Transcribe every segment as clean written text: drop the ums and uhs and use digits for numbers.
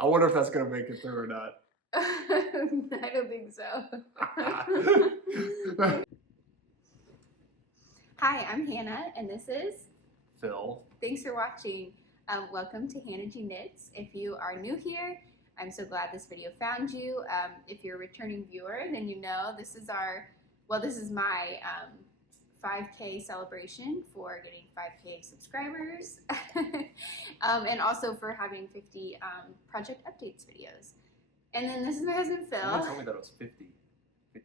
I wonder if that's gonna make it through or not. I don't think so. Hi, I'm Hannah, and this is Phil. Thanks for watching. Welcome to Hannah G Knits. If you are new here, I'm so glad this video found you. If you're a returning viewer, then you know this is my 5K celebration for getting 5K subscribers, and also for having 50 project updates videos. And then this is my husband Phil. You told me that it was 50 videos.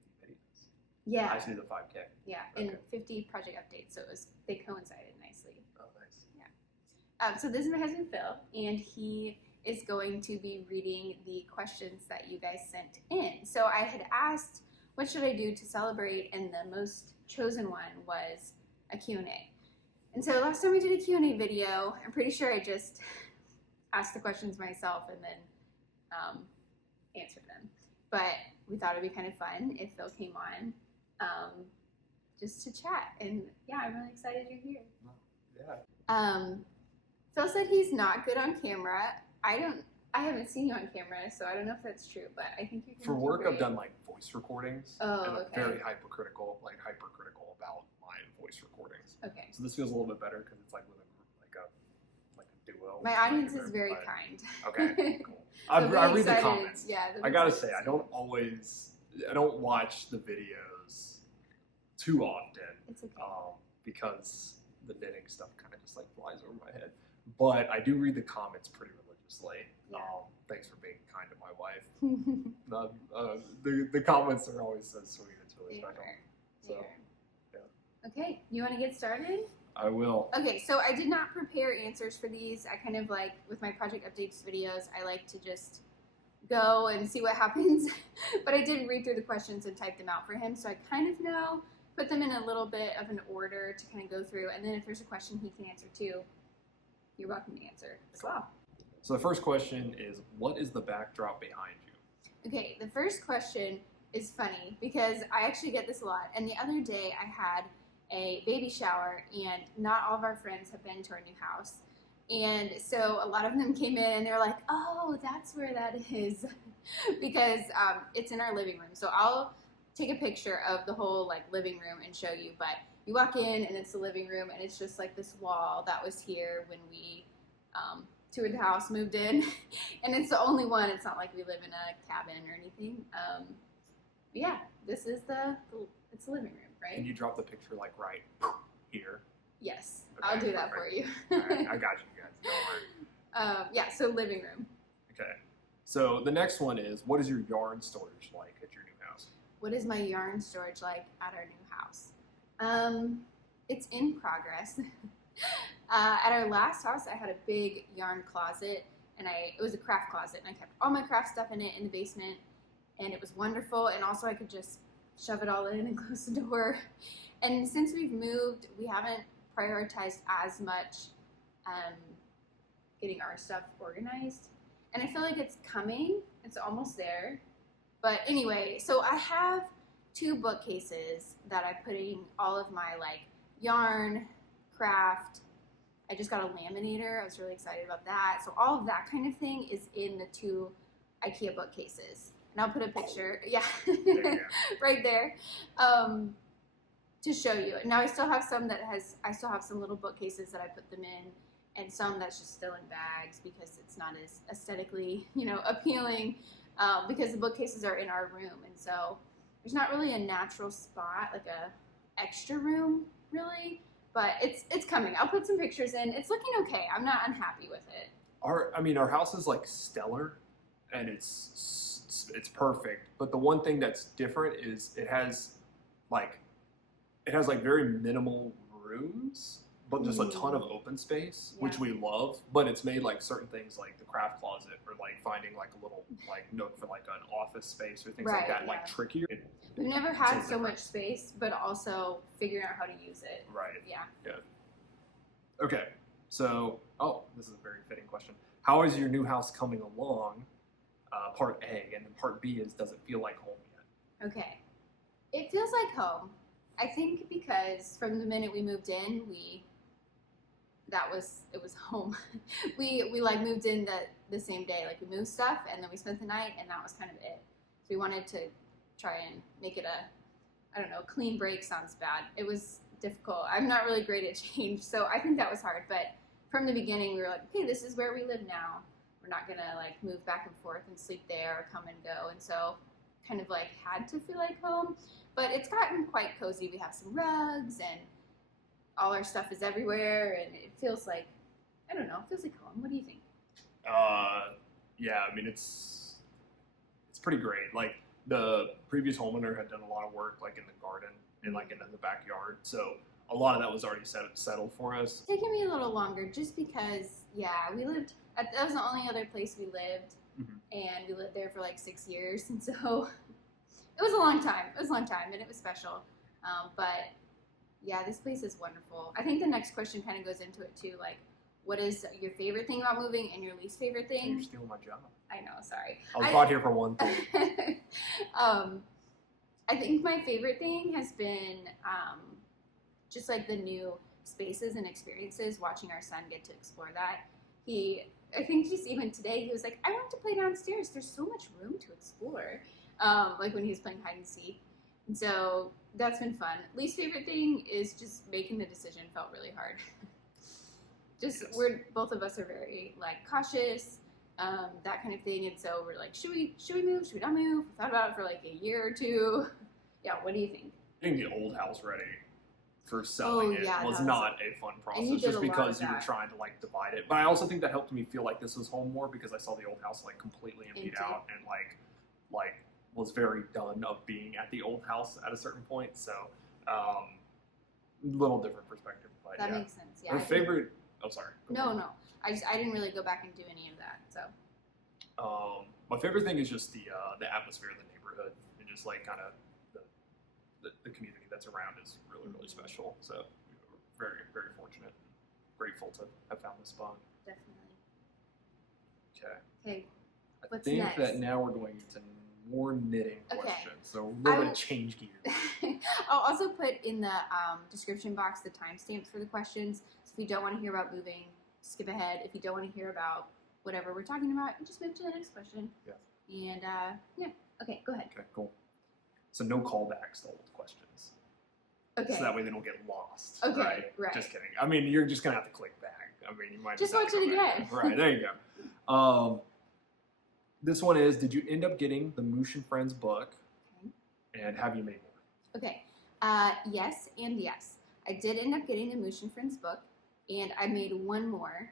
Yeah. I see the 5K. Yeah, okay. and 50 project updates, so they coincided nicely. Oh, nice. Yeah. So this is my husband Phil, and he is going to be reading the questions that you guys sent in. So I had asked, what should I do to celebrate? And the most chosen one was a Q&A. And so last time we did a Q&A video, I'm pretty sure I just asked the questions myself and then answered them. But we thought it'd be kind of fun if Phil came on just to chat. And yeah, I'm really excited you're here. Yeah. Phil said he's not good on camera. I haven't seen you on camera, so I don't know if that's true, but I think you can. For work, I've done like voice recordings. Oh, and I'm okay. very hypercritical about my voice recordings. Okay. So this feels a little bit better because it's like with a group, like a duo. My audience is very kind. Okay, cool. So I read the comments. Yeah. I gotta say, I don't watch the videos too often. It's okay. Because the knitting stuff kind of just like flies over my head. But I do read the comments pretty religiously. Yeah. Thanks for being kind to my wife. The comments are always so sweet. It's really special. So, yeah. Okay, you want to get started? I will. Okay, so I did not prepare answers for these. I kind of like, with my project updates videos, I like to just go and see what happens. But I did read through the questions and type them out for him, so I kind of know, put them in a little bit of an order to kind of go through. And then if there's a question he can answer too, you're welcome to answer as well. So the first question is, what is the backdrop behind you? Okay, the first question is funny because I actually get this a lot. And the other day I had a baby shower, and not all of our friends have been to our new house. And so a lot of them came in and they're like, oh, that's where that is, because it's in our living room. So I'll take a picture of the whole like living room and show you, but you walk in and it's the living room and it's just like this wall that was here when we toured the house, moved in, and it's the only one. It's not like we live in a cabin or anything. Yeah, this is it's the living room, right? Can you drop the picture like right here? Yes, Okay, I'll do that for you. All right, I got you guys. Don't worry. Yeah, so living room. Okay. So the next one is, what is your yarn storage like at your new house? What is my yarn storage like at our new house? It's in progress. At our last house, I had a big yarn closet, and it was a craft closet, and I kept all my craft stuff in it in the basement, and it was wonderful, and also I could just shove it all in and close the door. And since we've moved, we haven't prioritized as much getting our stuff organized, and I feel like it's coming. It's almost there. But anyway, so I have 2 bookcases that I'm putting all of my like yarn, craft. I just got a laminator. I was really excited about that. So all of that kind of thing is in the 2 IKEA bookcases. And I'll put a picture, yeah, right there, to show you. Now I still have some some little bookcases that I put them in, and some that's just still in bags because it's not as aesthetically, appealing, because the bookcases are in our room, and so there's not really a natural spot, like a extra room, really. But it's coming. I'll put some pictures in. It's looking okay. I'm not unhappy with it. Our house is like stellar, and it's perfect. But the one thing that's different is it has like very minimal rooms, but just a ton of open space, Yeah. which we love. But it's made like certain things like the craft closet or like finding like a little like nook for like an office space or things like that, like trickier. We've never had so much space, but also figuring out how to use it. Right. Yeah. Yeah. Okay. So, this is a very fitting question. How is your new house coming along? Part A, and then part B is, does it feel like home yet? Okay. It feels like home. I think because from the minute we moved in, it was home. we like moved in the same day. Like, we moved stuff, and then we spent the night, and that was kind of it. So we wanted to try and make it I don't know, clean break sounds bad. It was difficult. I'm not really great at change, so I think that was hard. But from the beginning, we were like, okay, this is where we live now. We're not gonna like move back and forth and sleep there or come and go. And so kind of like had to feel like home. But it's gotten quite cozy. We have some rugs and all our stuff is everywhere, and it feels like, I don't know, it feels like home. What do you think? Yeah, I mean, it's pretty great. Like, the previous homeowner had done a lot of work, like, in the garden and, like, in the backyard. So a lot of that was already settled for us. It's taken me a little longer just because, yeah, that was the only other place we lived, and we lived there for like 6 years, and so it was a long time. It was a long time, and it was special. But yeah, this place is wonderful. I think the next question kind of goes into it too, like, what is your favorite thing about moving and your least favorite thing? You're stealing my job. I know, sorry. I was brought here for one thing. I think my favorite thing has been just like the new spaces and experiences, watching our son get to explore that. I think just even today, he was like, I want to play downstairs. There's so much room to explore. Like when he was playing hide and seek. And so that's been fun. Least favorite thing is just making the decision felt really hard. Both of us are very like cautious, that kind of thing. And so we're like, should we move? Should we not move? We thought about it for like a year or two. Yeah, what do you think? Getting the old house ready for selling was not a fun process, just because you were trying to like divide it. But I also think that helped me feel like this was home more, because I saw the old house like completely emptied out and like was very done of being at the old house at a certain point. So little different perspective, but that makes sense. Yeah. My favorite. Oh, sorry. No. I didn't really go back and do any of that. So. My favorite thing is just the atmosphere of the neighborhood, and just like kind of the community that's around is really, really special. So we're very, very fortunate, grateful to have found this spot. Definitely. Okay. What's I think next? that now we're going into more knitting questions. So we're going to change gears. I'll also put in the description box the timestamps for the questions. So if you don't want to hear about moving, skip ahead. If you don't want to hear about whatever we're talking about, just move to the next question. Yeah. And okay, go ahead. Okay, cool. So no callbacks to old questions. Okay. So that way they don't get lost. Okay, right. Just kidding. I mean, you're just going to have to click back. I mean, you might just watch it again. Right, there you go. This one is, did you end up getting the Mouche and Friends book? Okay. And have you made more? Okay. Yes and yes. I did end up getting the Mouche and Friends book, and I made one more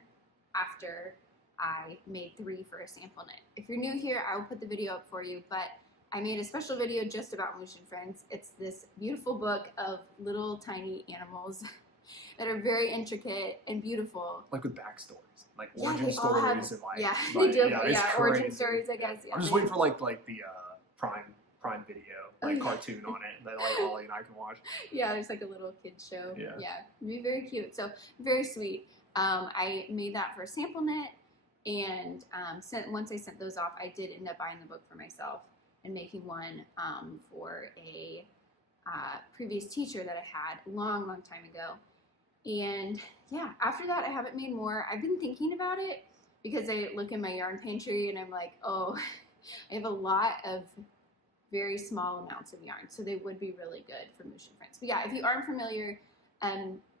after I made 3 for a sample knit. If you're new here, I will put the video up for you, but I made a special video just about Mouche and Friends. It's this beautiful book of little tiny animals that are very intricate and beautiful. Like with backstories. Like origin stories and like... Yeah, they do. Yeah, origin stories, I guess. Yeah. I'm just waiting for like the Prime Video cartoon on it that like Ollie and I can watch. Yeah, there's like a little kids show. Yeah. It'd be very cute. So very sweet. I made that for a sample knit, and once I sent those off, I did end up buying the book for myself and making one for a previous teacher that I had a long time ago. And yeah, after that, I haven't made more. I've been thinking about it because I look in my yarn pantry and I'm like, oh, I have a lot of very small amounts of yarn, so they would be really good for Mouche and Friends. But yeah, if you aren't familiar,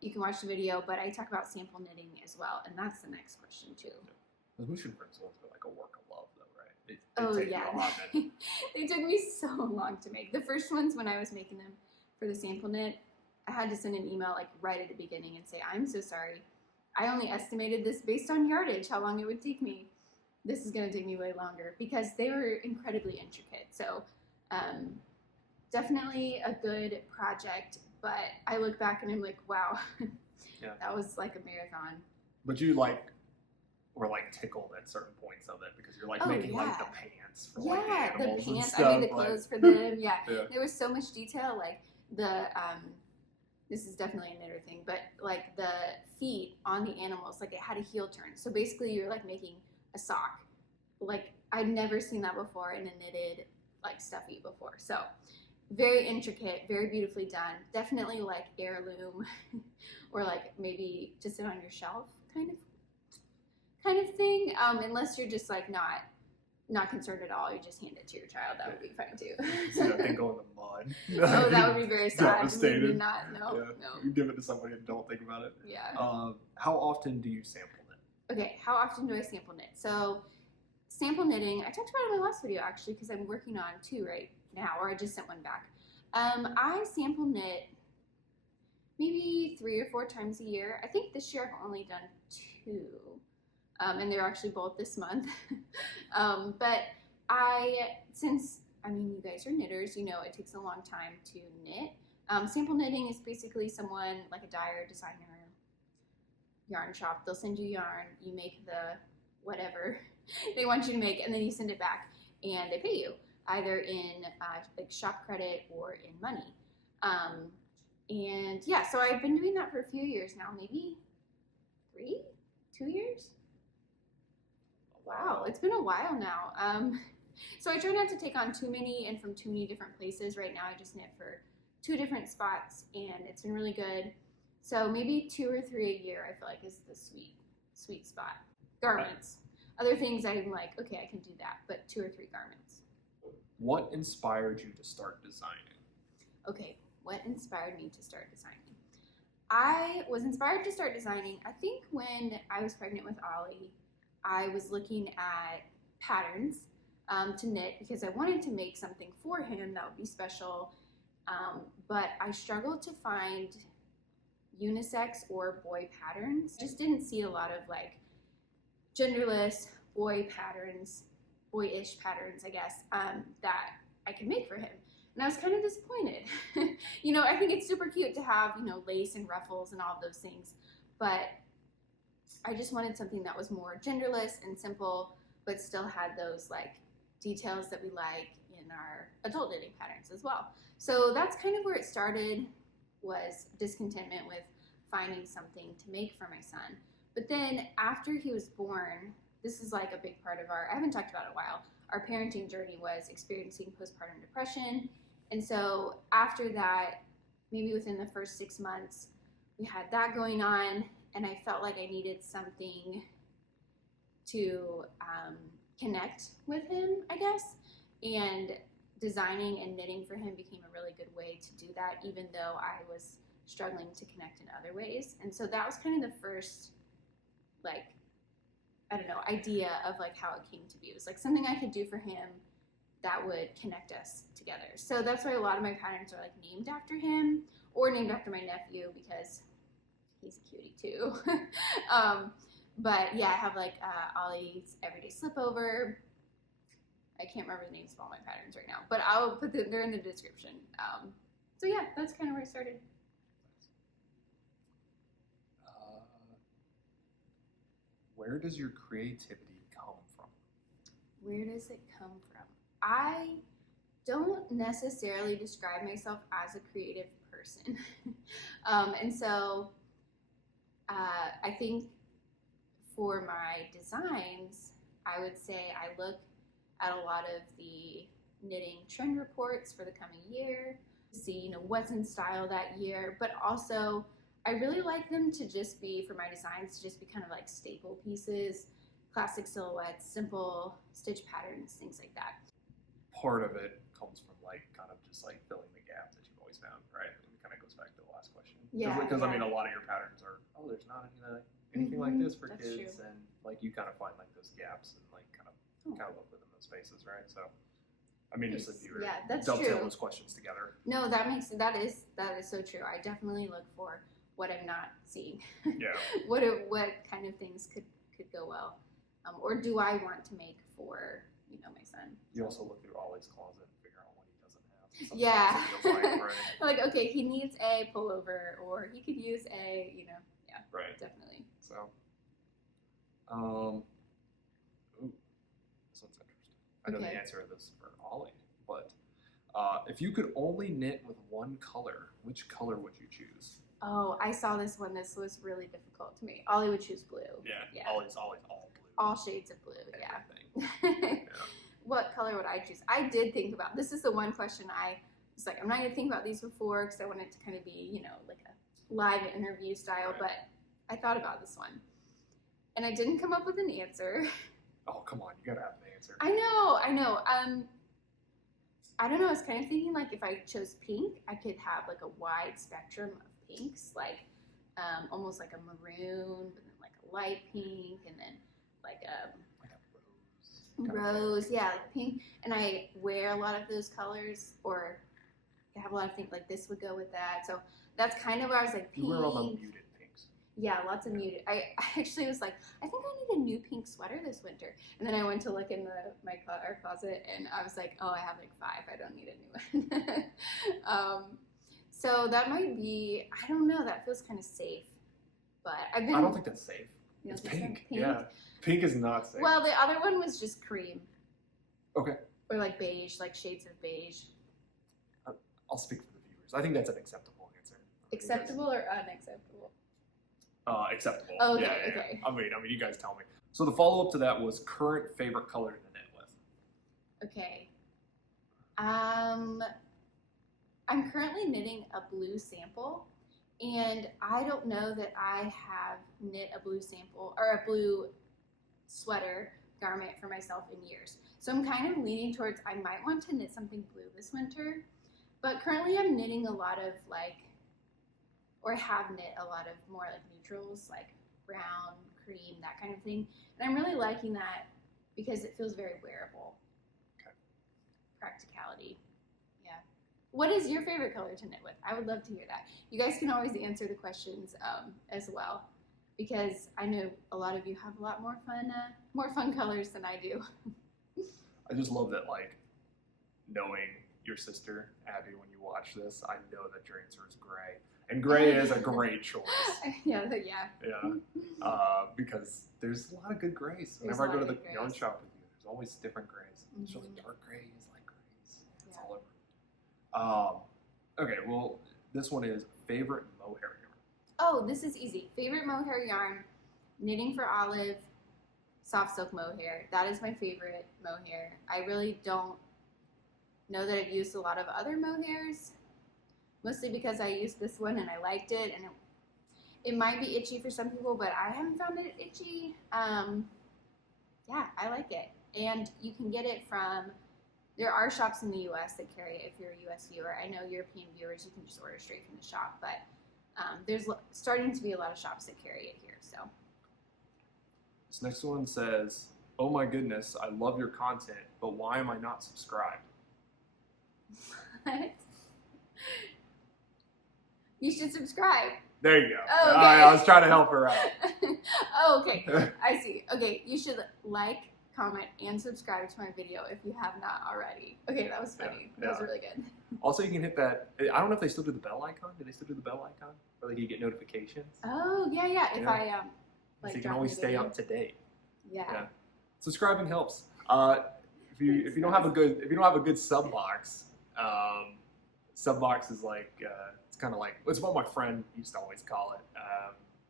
you can watch the video, but I talk about sample knitting as well, and that's the next question too. The Mouche and Friends ones are like a work of love though, right? They took me so long to make. The first ones, when I was making them for the sample knit, I had to send an email like right at the beginning and say, I'm so sorry. I only estimated this based on yardage, how long it would take me. This is going to take me way longer, because they were incredibly intricate. So definitely a good project, but I look back and I'm like, wow, that was like a marathon. But you were tickled at certain points of it, because you're making like the pants for like the animals the pants. and stuff. I made the clothes for them. Yeah. There was so much detail. Like the this is definitely a knitter thing, but like the feet on the animals, like it had a heel turn. So basically, you're like making a sock. Like I'd never seen that before in a knitted like stuffy before. So very intricate, very beautifully done. Definitely like heirloom, or like maybe to sit on your shelf kind of. kind of thing. Unless you're just like not concerned at all, you just hand it to your child. That would be fine too. So that can go in the mud. Oh, that would be very sad. Devastated. No. You give it to somebody and don't think about it. Yeah. How often do you sample knit? Okay, how often do I sample knit? So, sample knitting, I talked about it in my last video actually because I'm working on 2 right now, or I just sent one back. I sample knit maybe 3 or 4 times a year. I think this year I've only done 2, and they're actually both this month. But since you guys are knitters, you know it takes a long time to knit. Sample knitting is basically someone like a dyer, designer, yarn shop. They'll send you yarn, you make the whatever they want you to make, and then you send it back, and they pay you either in like shop credit or in money. And yeah, so I've been doing that for a few years now, maybe 2 years. Wow, it's been a while now. So I try not to take on too many and from too many different places. Right now I just knit for 2 different spots, and it's been really good. So maybe 2 or 3 a year I feel like is the sweet spot. Garments. Other things I'm like, okay, I can do that, but 2 or 3 garments. What inspired you to start designing? Okay, what inspired me to start designing? I was inspired to start designing, I think when I was pregnant with Ollie, I was looking at patterns to knit because I wanted to make something for him that would be special, but I struggled to find unisex or boy patterns. Just didn't see a lot of like genderless boy patterns, boyish patterns, I guess, that I could make for him. And I was kind of disappointed. You know, I think it's super cute to have, you know, lace and ruffles and all of those things, but I just wanted something that was more genderless and simple, but still had those like details that we like in our adult knitting patterns as well. So that's kind of where it started, was discontentment with finding something to make for my son. But then after he was born, this is like a big part of I haven't talked about it in a while, our parenting journey was experiencing postpartum depression. And so after that, maybe within the first 6 months, we had that going on, and I felt like I needed something to connect with him, I guess. And designing and knitting for him became a really good way to do that, even though I was struggling to connect in other ways. And so that was kind of the first, like, I don't know, idea of like how it came to be. It was like something I could do for him that would connect us together. So that's why a lot of my patterns are like named after him or named after my nephew, because he's a cutie too. But yeah, I have like Ollie's Everyday Slipover. I can't remember the names of all my patterns right now, but I'll put them, they're in the description. So yeah, that's kind of where I started. Where does your creativity come from? Where does it come from? I don't necessarily describe myself as a creative person. And so I think for my designs, I would say I look at a lot of the knitting trend reports for the coming year, see, you know, what's in style that year, but also I really like them to just be, for my designs, to just be kind of like staple pieces, classic silhouettes, simple stitch patterns, things like that. Part of it comes from like kind of just like filling the gaps that you've always found, right? And it kind of goes back to the last question. Yeah. Because I mean, a lot of your patterns are, there's not anything like this for That's kids, true. and like you kind of find like those gaps and like kind of look within those spaces, right? So, I mean, just if you were dovetail those questions together. No, that is so true. I definitely look for what I'm not seeing. Yeah. what kind of things could go well, or do I want to make for, you know, my son? You also look through Ollie's closet and figure out what he doesn't have. Sometimes Yeah. it feels like, right? Like, okay, he needs a pullover, or he could use a, you know, yeah, right. Definitely. So, ooh, this one's interesting. I know the answer to this for Ollie, but if you could only knit with one color, which color would you choose? Oh, I saw this one. This was really difficult to me. Ollie would choose blue. Yeah. Ollie's all blue. All shades of blue. Everything. Yeah. What color would I choose? I did think about this. Is the one question I was like, I'm not gonna think about these before because I want it to kind of be, you know, like a live interview style. Right. But I thought about this one, and I didn't come up with an answer. Oh, come on, you gotta have an answer. I know. I don't know. I was kind of thinking like if I chose pink, I could have like a wide spectrum of pinks, like almost like a maroon, but then like a light pink, and then like a rose, yeah, like pink. And I wear a lot of those colors, or I have a lot of things like this would go with that. So that's kind of where I was like, pink. You wear all the muted pinks. Yeah, lots of muted. I actually was like, I think I need a new pink sweater this winter. And then I went to look in our closet, and I was like, oh, I have like 5. I don't need a new one. So that might be, I don't know, that feels kind of safe. But I don't think that's safe. You know, it's pink. Yeah. Pink is not safe. Well, the other one was just cream. Okay. Or like beige, like shades of beige. I'll speak for the viewers. I think that's an acceptable answer. Acceptable or unacceptable? Acceptable. Oh, okay, yeah. Okay. I mean, you guys tell me. So the follow-up to that was current favorite color to knit with. Okay. I'm currently knitting a blue sample, and I don't know that I have knit a blue sample or a blue sweater garment for myself in years. So I'm kind of leaning towards I might want to knit something blue this winter, but currently I'm knitting a lot of or have knit a lot of more like neutrals, like brown, cream, that kind of thing. And I'm really liking that because it feels very wearable. Okay. Practicality. Yeah. What is your favorite color to knit with? I would love to hear that. You guys can always answer the questions as well, because I know a lot of you have a lot more fun colors than I do. I just love that, like, knowing your sister, Abby, when you watch this, I know that your answer is gray. And gray is a great choice. Yeah. Because there's a lot of good grays. Whenever I go to the yarn shop with you, there's always different grays. There's really dark grays, light grays. It's all over. Okay, well, this one is favorite mohair yarn. Oh, this is easy. Favorite mohair yarn, Knitting for Olive, soft silk mohair. That is my favorite mohair. I really don't know that I've used a lot of other mohairs, mostly because I used this one and I liked it, and it might be itchy for some people, but I haven't found it itchy. Yeah, I like it. And you can get it there are shops in the U.S. that carry it if you're a U.S. viewer. I know European viewers, you can just order straight from the shop, but there's starting to be a lot of shops that carry it here. So This next one says, oh my goodness, I love your content, but why am I not subscribed? What? You should subscribe. There you go. Oh, okay. I was trying to help her out. Oh, okay. I see. Okay, you should like, comment, and subscribe to my video if you have not already. Okay, that was funny. That was really good. Also, you can hit that. I don't know if they still do the bell icon. Do they still do the bell icon? Or like you get notifications? Oh, yeah. If I so you can always stay up to date. Yeah. Subscribing helps. If you don't have a good sub box, sub box is like it's kind of like, it's what my friend used to always call it.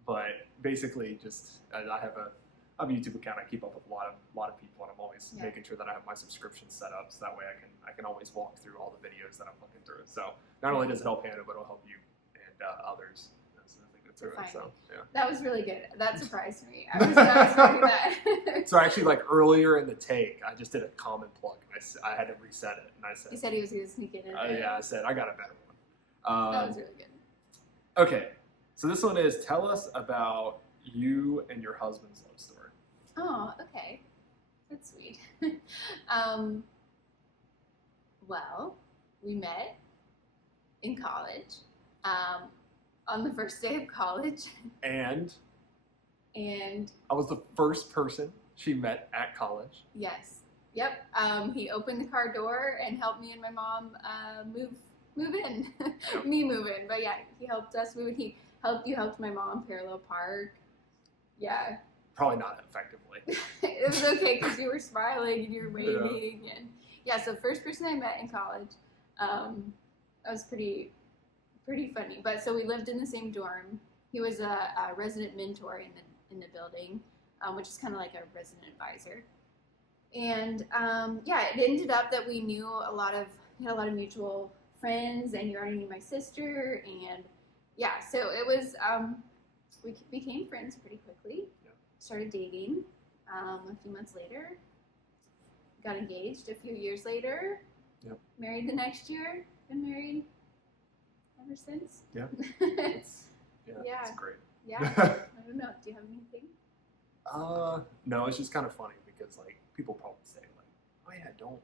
But basically, just I have a YouTube account. I keep up with a lot of people, and I'm always making sure that I have my subscription set up, so that way I can always walk through all the videos that I'm looking through. So not only does it help Hannah, but it'll help you and others. So yeah. That was really good. That surprised me. I was not expecting that. So actually, like earlier in the take, I just did a common plug. I had to reset it, and I said, He said he was going to sneak it in. Yeah, I said I got a better one. That was really good. Okay, so this one is, tell us about you and your husband's love story. Oh, okay. That's sweet. Well, we met in college. On the first day of college. And I was the first person she met at college. Yes. Yep. He opened the car door and helped me and my mom move in. Yep. Me move in. But yeah, he helped us move in. You helped my mom parallel park. Yeah. Probably not effectively. It was okay because you were smiling and you were waving. Yeah. And yeah, so first person I met in college. That was pretty funny. But so we lived in the same dorm. He was a resident mentor in the building, which is kind of like a resident advisor. And yeah, it ended up that we had a lot of mutual friends, and you already knew my sister, and yeah, so it was we became friends pretty quickly. started dating a few months later. Got engaged a few years later. Yep. Married the next year. Been married ever since. Yeah. Yeah. It's great. Yeah. I don't know. Do you have anything? No, it's just kind of funny because like people probably say like, oh yeah, don't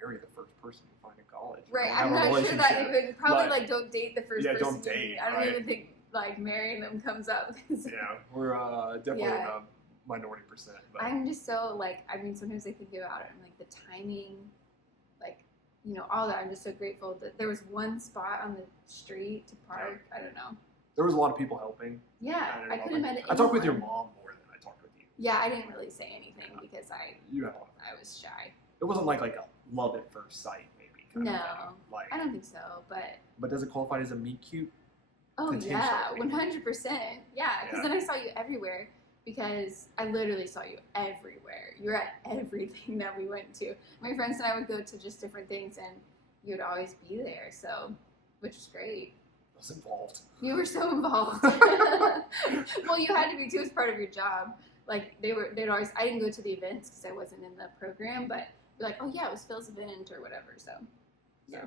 marry the first person you find in college. Right. Don't have I'm a not sure that relationship. even probably But, like don't date the first yeah, person. don't date, I don't right? even think like marrying them comes up. Yeah, we're definitely in Yeah. the minority percent. But I'm just so like, I mean, sometimes I think about it and like the timing, like, you know, all that. I'm just so grateful that there was one spot on the street to park. I don't know. there was a lot of people helping. Yeah, don't I know, couldn't like, have met I talked with your anyone. mom more than I talked with you. Yeah, I didn't really say anything because You had a lot. I was shy. It wasn't like a love at first sight, maybe. Kind No, of thing. Like, I don't think so, but does it qualify as a meet cute? oh yeah, Potentially. 100%. Yeah, because Yeah. then I saw you everywhere because I literally saw you everywhere. You were at everything that we went to. My friends and I would go to just different things and you would always be there, so, which was great. I was involved. You were so involved. Well, you had to be too as part of your job. Like they'd always, I didn't go to the events because I wasn't in the program, but they're like, oh yeah, it was Phil's event or whatever, so. Yeah.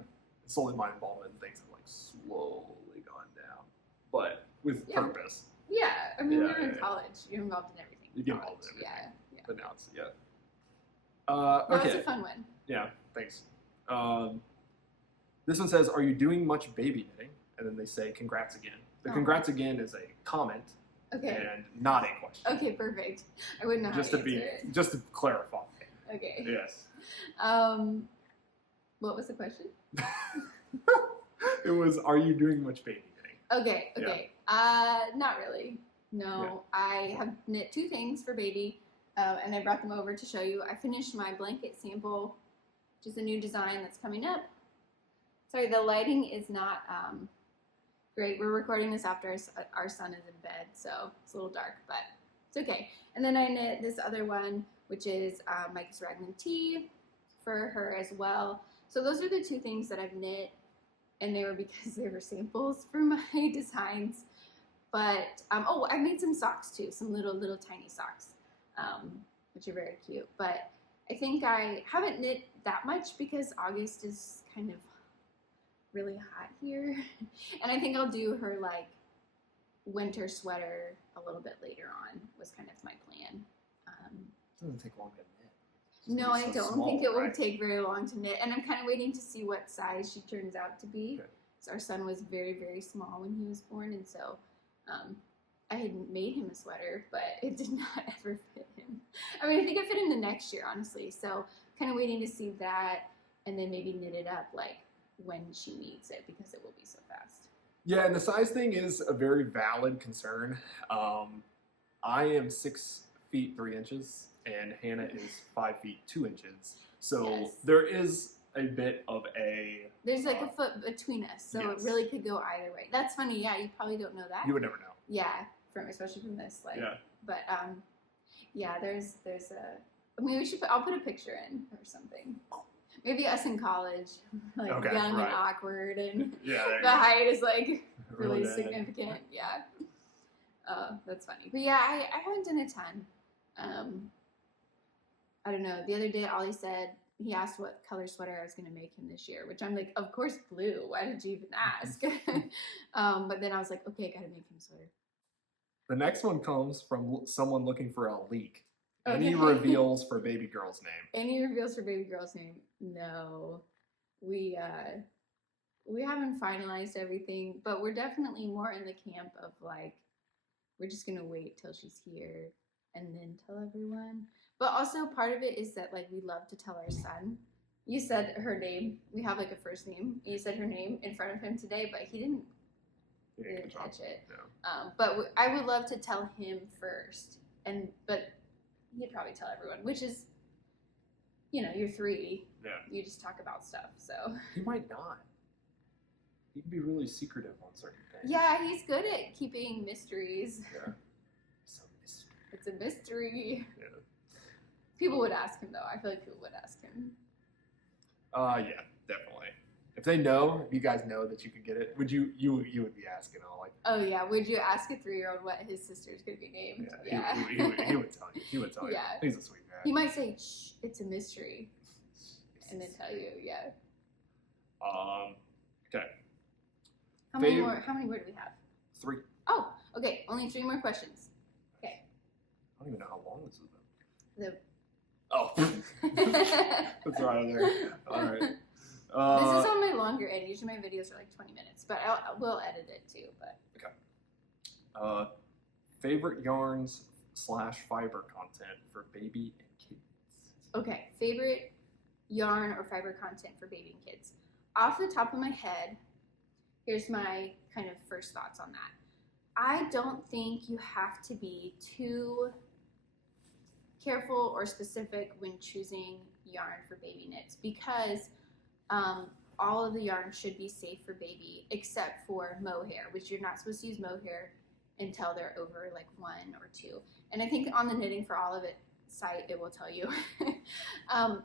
Slowly my involvement in things have like slowly gone down, but with Yeah. purpose. Yeah, I mean, Yeah, we were in yeah. college. You're involved in everything. You get involved in Yeah, everything. yeah. But now it's That was okay. a fun one. Yeah, thanks. This one says, "Are you doing much baby knitting?" And then they say, "Congrats again." The Oh. "congrats again" is a comment Okay. and not a question. Okay, perfect. I wouldn't know Just how to to be, answer it. just to clarify. Okay. Yes. What was the question? It was, "Are you doing much baby knitting?" Okay, okay. Not really. No, I have knit 2 things for baby, and I brought them over to show you. I finished my blanket sample, which is a new design that's coming up. Sorry, the lighting is not great. We're recording this after our son is in bed, so it's a little dark, but it's okay. And then I knit this other one, which is Micah's Raglan tee for her as well. So those are the 2 things that I've knit, and they were because they were samples for my designs. But, oh, I made some socks too, some little tiny socks, which are very cute. But I think I haven't knit that much because August is kind of really hot here. And I think I'll do her, like, winter sweater a little bit later on was kind of my plan. It doesn't take long to knit. No, I It's so don't small, think it right? would take very long to knit. And I'm kind of waiting to see what size she turns out to be. Okay. So our son was very, very small when he was born, and so I had made him a sweater, but it did not ever fit him. I mean, I think it fit him the next year, honestly. So kind of waiting to see that, and then maybe knit it up like when she needs it because it will be so fast. Yeah, and the size thing is a very valid concern. I am 6 feet 3 inches, and Hannah is 5 feet 2 inches. So Yes. there is a bit of a. There's like a foot between us, so Yes. it really could go either way. That's funny. Yeah, you probably don't know that. You would never know. Yeah, especially from this, like. Yeah. But yeah, there's a. Maybe we should. I'll put a picture in or something. Maybe us in college, like Okay, young right. and awkward, and Yeah, there you the go. height is like really bad. significant. Yeah. That's funny. But yeah, I haven't done a ton. I don't know. The other day, Ollie said he asked what color sweater I was going to make him this year, which I'm like, of course, blue. Why did you even ask? But then I was like, okay, I got to make him a sweater. The next one comes from someone looking for a leak. Okay. Any reveals for baby girl's name? Any reveals for baby girl's name? No. We haven't finalized everything, but we're definitely more in the camp of like, we're just gonna wait till she's here and then tell everyone. But also part of it is that like we love to tell our son. You said her name. We have like a first name. You said her name in front of him today, but he didn't catch it. No. But I would love to tell him first, but he'd probably tell everyone, which is, you know, you're 3. Yeah. You just talk about stuff, so. He might not. He can be really secretive on certain things. Yeah, he's good at keeping mysteries. Yeah. So mystery. It's a mystery. Yeah. People would ask him, though. I feel like people would ask him. Yeah, definitely. If they know, if you guys know that you could get it, would you would be asking all like. Oh yeah, would you ask a 3-year-old what his sister's gonna be named? Yeah, he would tell you. He would tell you. Yeah. He's a sweet guy. He might say, "Shh, it's a mystery," and then tell you. Yeah. Okay. How many more do we have? 3. Oh, okay. Only 3 more questions. Okay. I don't even know how long this has been. The. Oh. That's right there. All right. This is on my longer end. Usually my videos are like 20 minutes, but we'll edit it too. But okay. Favorite yarns / fiber content for baby and kids. Okay, favorite yarn or fiber content for baby and kids. Off the top of my head, here's my kind of first thoughts on that. I don't think you have to be too careful or specific when choosing yarn for baby knits because all of the yarn should be safe for baby except for mohair, which you're not supposed to use mohair until they're over like 1 or 2. And I think on the Knitting for All of It site, it will tell you.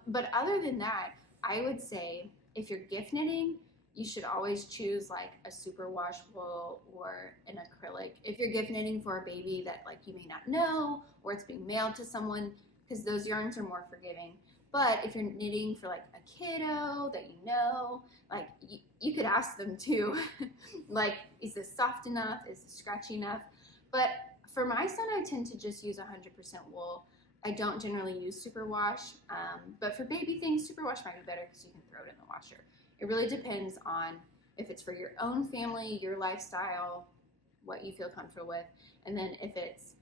But other than that, I would say if you're gift knitting, you should always choose like a super washable or an acrylic. If you're gift knitting for a baby that like you may not know or it's being mailed to someone, because those yarns are more forgiving. But if you're knitting for like a kiddo that you know, like you could ask them too, like, is this soft enough? Is this scratchy enough? But for my son, I tend to just use 100% wool. I don't generally use superwash, but for baby things, superwash might be better because you can throw it in the washer. It really depends on if it's for your own family, your lifestyle, what you feel comfortable with, and then if it's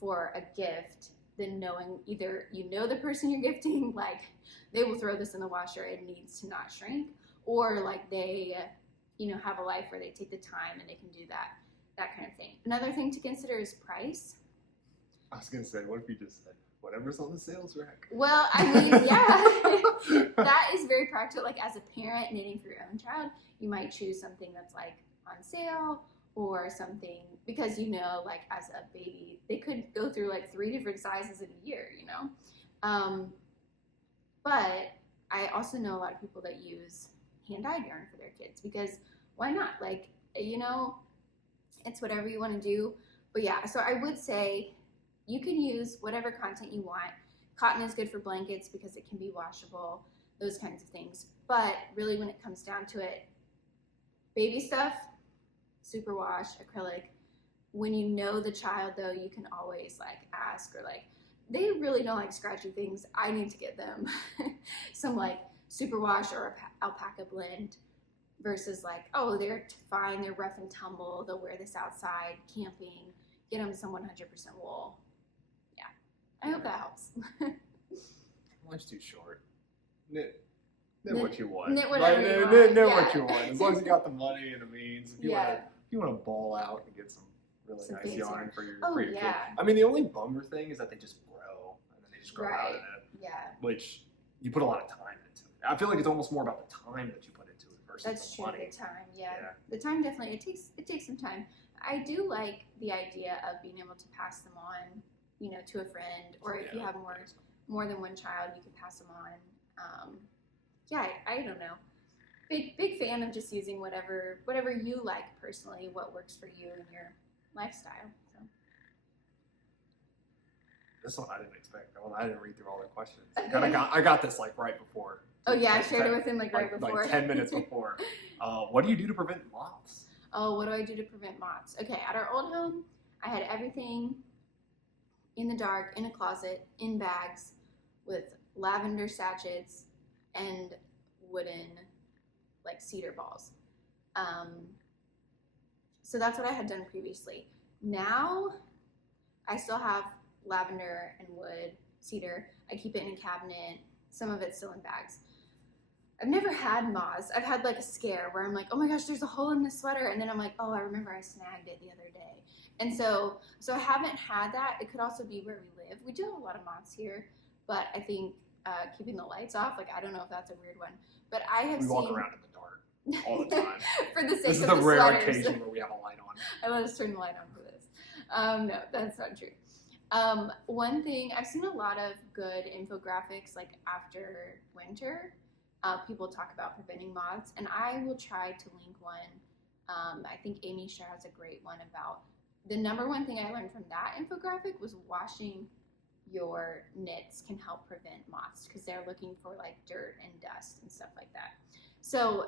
for a gift, then knowing either you know the person you're gifting, like they will throw this in the washer, it needs to not shrink, or like they, have a life where they take the time and they can do that kind of thing. Another thing to consider is price. I was gonna say, what if you just said whatever's on the sales rack? Well, I mean, yeah, that is very practical. Like as a parent knitting for your own child, you might choose something that's like on sale or something because like as a baby, they could go through like 3 different sizes in a year, But I also know a lot of people that use hand-dyed yarn for their kids because why not? Like, it's whatever you want to do. But yeah, so I would say you can use whatever content you want. Cotton is good for blankets because it can be washable, those kinds of things. But really when it comes down to it, baby stuff, superwash, acrylic. When you know the child though, you can always like ask or like, they really don't like scratchy things. I need to get them some like superwash or alpaca blend versus like, oh, they're fine, they're rough and tumble, they'll wear this outside, camping, get them some 100% wool. Yeah, I hope that helps. Life's too short. Knit what you want. Knit whatever you want. Knit what you want. As long as you got the money and the means. If you want to ball out and get some really nice yarn for your kid. I mean, the only bummer thing is that they just grow and then they just grow out of it. Yeah. Which you put a lot of time into it. I feel like it's almost more about the time that you put into it versus the money. The time, yeah. The time definitely, it takes some time. I do like the idea of being able to pass them on, to a friend, or if you have more than one child, you can pass them on. I don't know. Big fan of just using whatever you like personally, what works for you and your lifestyle. So. This one I didn't expect. I didn't read through all the questions. I got this like right before. Oh yeah, I shared it with him like right before. Like 10 minutes before. What do you do to prevent moths? Oh, what do I do to prevent moths? Okay, at our old home, I had everything in the dark, in a closet, in bags, with lavender sachets and wooden, like cedar balls. So that's what I had done previously. Now, I still have lavender and wood, cedar. I keep it in a cabinet. Some of it's still in bags. I've never had moths. I've had like a scare where I'm like, oh my gosh, there's a hole in this sweater. And then I'm like, oh, I remember I snagged it the other day. And so I haven't had that. It could also be where we live. We do have a lot of moths here, but I think keeping the lights off, like, I don't know if that's a weird one. But I have seen... We walk around in the dark all the time. For the sake of the This is the rare sweaters. occasion where we have a light on. I let us turn the light on for this. No, that's not true. One thing, I've seen a lot of good infographics like after winter. people talk about preventing moths, and I will try to link one. I think Amy Shah has a great one about the number one thing I learned from that infographic was washing your knits can help prevent moths because they're looking for like dirt and dust and stuff like that. So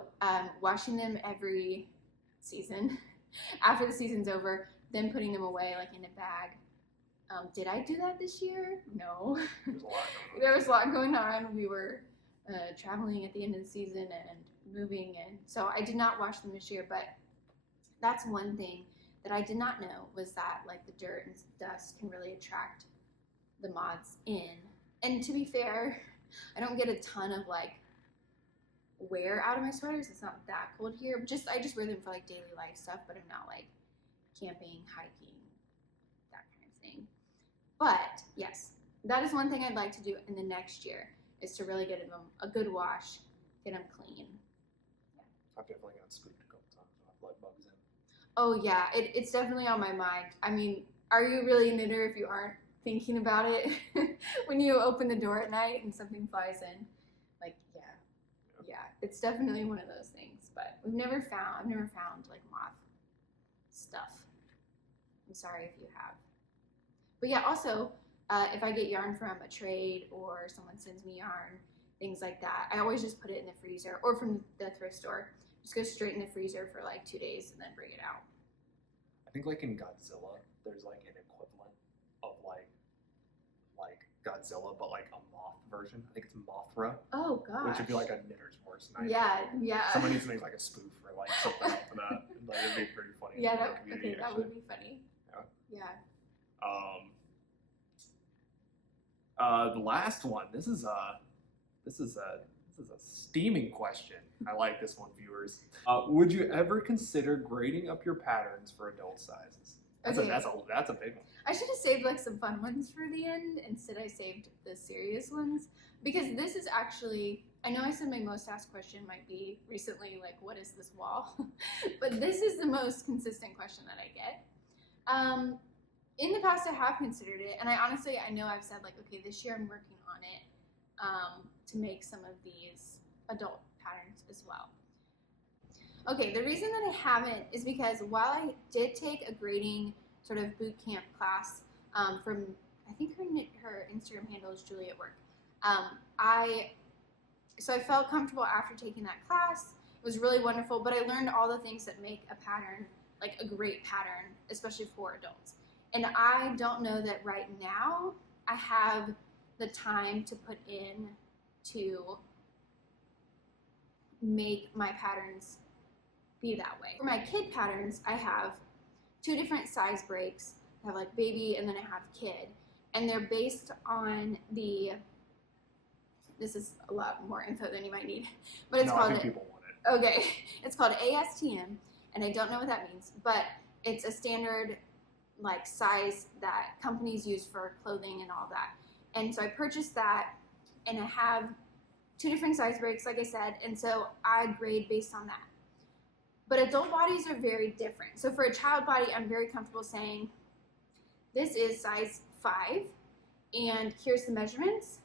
washing them every season after the season's over, then putting them away like in a bag. Did I do that this year? No. There was a lot going on. We were traveling at the end of the season and moving, and so I did not wash them this year, but that's one thing that I did not know was that like the dirt and dust can really attract the moths in. And to be fair, I don't get a ton of like wear out of my sweaters. It's not that cold here. I just wear them for like daily life stuff, but I'm not like camping, hiking, that kind of thing. But yes, that is one thing I'd like to do in the next year is to really get them a good wash, get them clean. Yeah. I've definitely got spooked a couple times when I've let bugs in. Oh yeah, it's definitely on my mind. I mean, are you really a knitter if you aren't thinking about it when you open the door at night and something flies in? Like, yeah, it's definitely one of those things. But I've never found like moth stuff. I'm sorry if you have. But yeah, also, if I get yarn from a trade or someone sends me yarn, things like that, I always just put it in the freezer or from the thrift store. Just go straight in the freezer for like 2 days and then bring it out. I think like in Godzilla, there's like an equivalent of like Godzilla, but like a moth version. I think it's Mothra. Oh gosh. Which would be like a knitter's worst nightmare. Yeah. Someone needs to make like a spoof or like something up for that. Like it'd be pretty funny. Yeah, that would be funny. Yeah. The last one. This is a steaming question. I like this one, viewers. Would you ever consider grading up your patterns for adult sizes? That's a big one. I should have saved like some fun ones for the end. Instead, I saved the serious ones because this is actually. I know I said my most asked question might be recently like, what is this wall? But this is the most consistent question that I get. In the past, I have considered it, and I know I've said like, okay, this year I'm working on it to make some of these adult patterns as well. Okay, the reason that I haven't is because while I did take a grading sort of boot camp class from, I think her Instagram handle is Julie at Work. So I felt comfortable after taking that class. It was really wonderful, but I learned all the things that make a pattern like a great pattern, especially for adults. And I don't know that right now I have the time to put in to make my patterns be that way. For my kid patterns, I have 2 different size breaks. I have like baby and then I have kid. And they're based on this is a lot more info than you might need, but it's called, I think people want it. Okay, it's called ASTM, and I don't know what that means, but it's a standard like size that companies use for clothing and all that. And so I purchased that, and I have 2 different size breaks, like I said, and so I grade based on that. But adult bodies are very different. So for a child body, I'm very comfortable saying, this is size 5, and here's the measurements.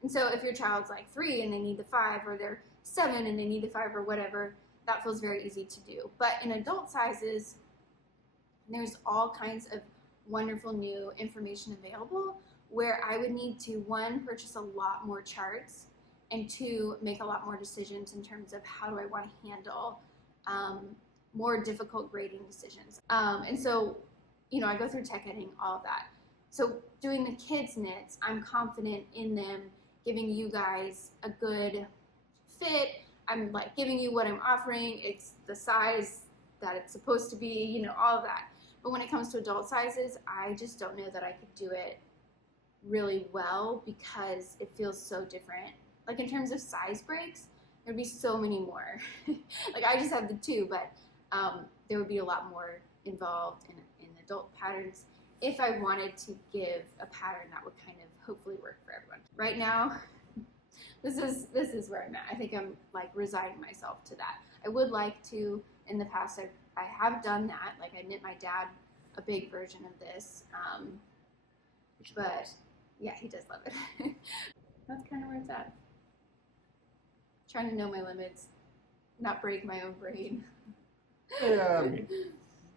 And so if your child's like 3 and they need the 5, or they're 7 and they need the 5 or whatever, that feels very easy to do. But in adult sizes, there's all kinds of wonderful new information available where I would need to, 1, purchase a lot more charts, and 2, make a lot more decisions in terms of how do I want to handle more difficult grading decisions. And so, I go through tech editing, all of that. So doing the kids' knits, I'm confident in them giving you guys a good fit. I'm like giving you what I'm offering. It's the size that it's supposed to be, all of that. But when it comes to adult sizes, I just don't know that I could do it really well because it feels so different. Like in terms of size breaks, there'd be so many more. Like I just have the 2, but there would be a lot more involved in adult patterns if I wanted to give a pattern that would kind of hopefully work for everyone. Right now, this is where I'm at. I think I'm like resigning myself to that. I would like to, in the past, I have done that. Like I knit my dad a big version of this. But yeah, he does love it. That's kind of where it's at. trying to know my limits, not break my own brain. Yeah, I mean,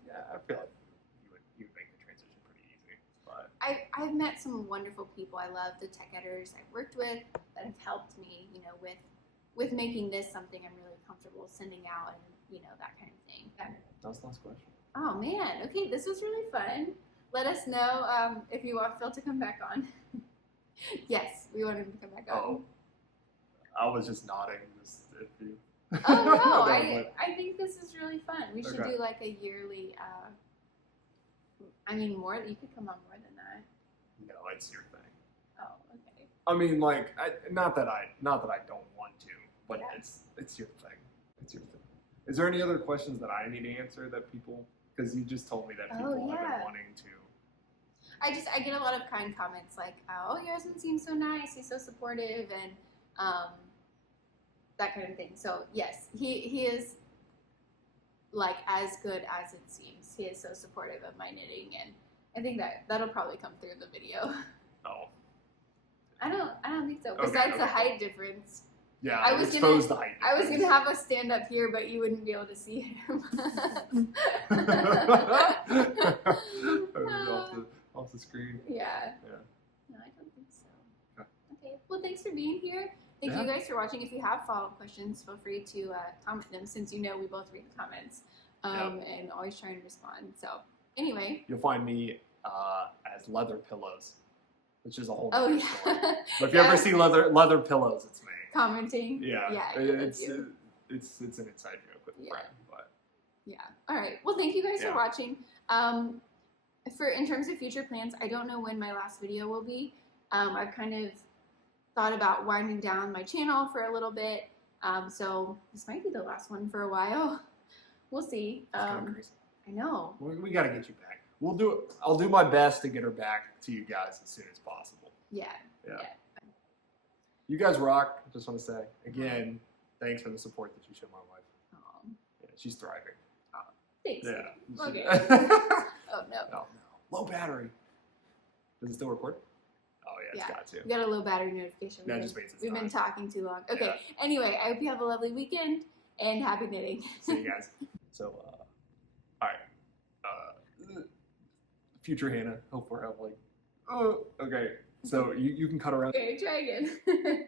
yeah, I feel like you would make the transition pretty easy. But I've met some wonderful people. I love the tech editors I've worked with that have helped me, with making this something I'm really comfortable sending out and, that kind of thing. that was the last question. Oh man, okay, this was really fun. Let us know if you want Phil to come back on. Yes, we want him to come back on. Oh, I was just nodding. If you. Oh no, I think this is really fun. We should Okay. do like a yearly. I mean, more. You could come on more than that. No, it's your thing. Oh, okay. I mean, like, not that I don't want to, but Yeah. it's your thing. It's your thing. Is there any other questions that I need to answer that people? Because you just told me that people have yeah. been wanting to. I get a lot of kind comments like, "Oh, your husband seems so nice. He's so supportive," and that kind of thing. So yes, he is like as good as it seems. He is so supportive of my knitting, and I think that'll probably come through the video. Oh. I don't think so. Okay, Besides the okay. height difference. Yeah, I was expose the height. I was gonna have us stand up here, but you wouldn't be able to see him. off the screen. Yeah. Yeah. No, I don't think so. Okay. Okay. Well, thanks for being here. Thank you guys for watching. If you have follow-up questions, feel free to comment them, since we both read the comments and always try and respond. So anyway. You'll find me as Leather Pillows, which is a whole Oh other yeah. story. But if you ever see leather pillows, it's me. Commenting. Yeah. Yeah. It's an inside joke with a friend, but Yeah. All right. Well, thank you guys for Yeah. watching. In terms of future plans, I don't know when my last video will be. I've kind of thought about winding down my channel for a little bit. So this might be the last one for a while. We'll see. it's kind of crazy. I know. We got to get you back. We'll do it. I'll do my best to get her back to you guys as soon as possible. Yeah. Yeah. You guys rock. I just want to say again, thanks for the support that you show my wife. Yeah, she's thriving. Thanks. Yeah. Okay. Oh no. No. Low battery. Does it still record? Oh yeah, it's Yeah. got to. We got a low battery notification. That just means it's We've been time. talking too long. Okay. Yeah. Anyway, I hope you have a lovely weekend and happy knitting. See you guys. So, all right. Future Hannah. Hope we're helping. Oh, okay. So you can cut her out. Okay, try again.